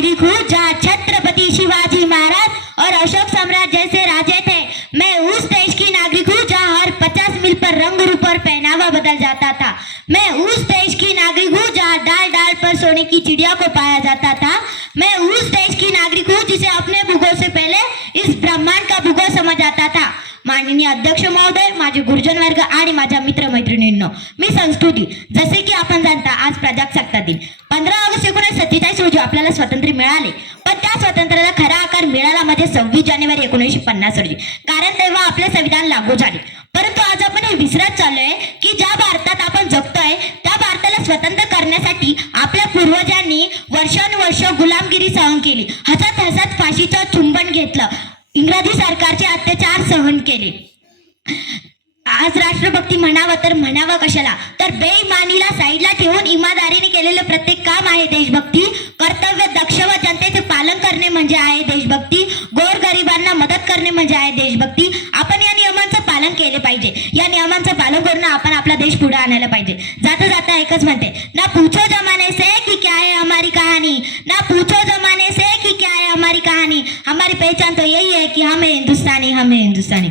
नागरिक हूँ, जहाँ छत्रपति शिवाजी महाराज और अशोक सम्राट जैसे राजे थे। मैं उस देश की नागरिक हूँ, जहाँ हर पचास मील पर रंग रूप और पहनावा बदल जाता था। मैं उस देश की नागरिक हूँ, जहाँ डाल डाल पर सोने की चिड़िया को पाया जाता था। मैं उस देश की नागरिक हूँ, जिसे अपने भूगोल से पहले इस ब्रह्मांड का भूगोल समझ आता था। माननीय अध्यक्ष महोदय माझे गुरुजन वर्ग आणि माझ्या मित्र मैत्रिणींनो मी संस्कृती जसे की आपण जाणता, आज प्रजासत्ताक दिन, पंधरा ऑगस्ट एकोणीसशे सत्तेचाळीस रोजी आपल्याला स्वातंत्र्य मिळाले. पण त्या स्वातंत्र्याला खरा आकार मिळाला म्हणजे सव्वीस जानेवारी एकोणीसशे पन्नास रोजी. कारण तेव्हा आपले संविधान लागू झाले. परंतु आज आपण हे विसरत चाललोय की ज्या भारतात आपण जगतोय त्या भारताला स्वतंत्र करण्यासाठी आपल्या पूर्वजांनी वर्षानुवर्ष गुलामगिरी सहन केली. हसत हसत फाशीचं चुंबन घेतलं. इंग्रजी सरकारचे अत्याचार सहन केले. आज राष्ट्रभक्ती म्हणावं तर म्हणावं कशाला? तर बेईमानीला साईडला ठेवून इमानदारीने केलेलं प्रत्येक काम आहे देशभक्ती. कर्तव्य दक्ष व जनतेचे पालन करणे म्हणजे आहे देशभक्ती. गोरगरिबांना मदत करणे म्हणजे आहे देशभक्ती. आपण या नियमांचं पालन केले पाहिजे. या नियमांचं पालन करून आपण आपला देश पुढे आणायला पाहिजे. जाता जाता एकच म्हणते ना पूछो जमाने से की क्या है हमारी कहानी? ना पूछो जमाने से की क्या है हमारी कहानी? हमारी पहचान तो यही है कि हम हिंदुस्तानी हम हिंदुस्तानी।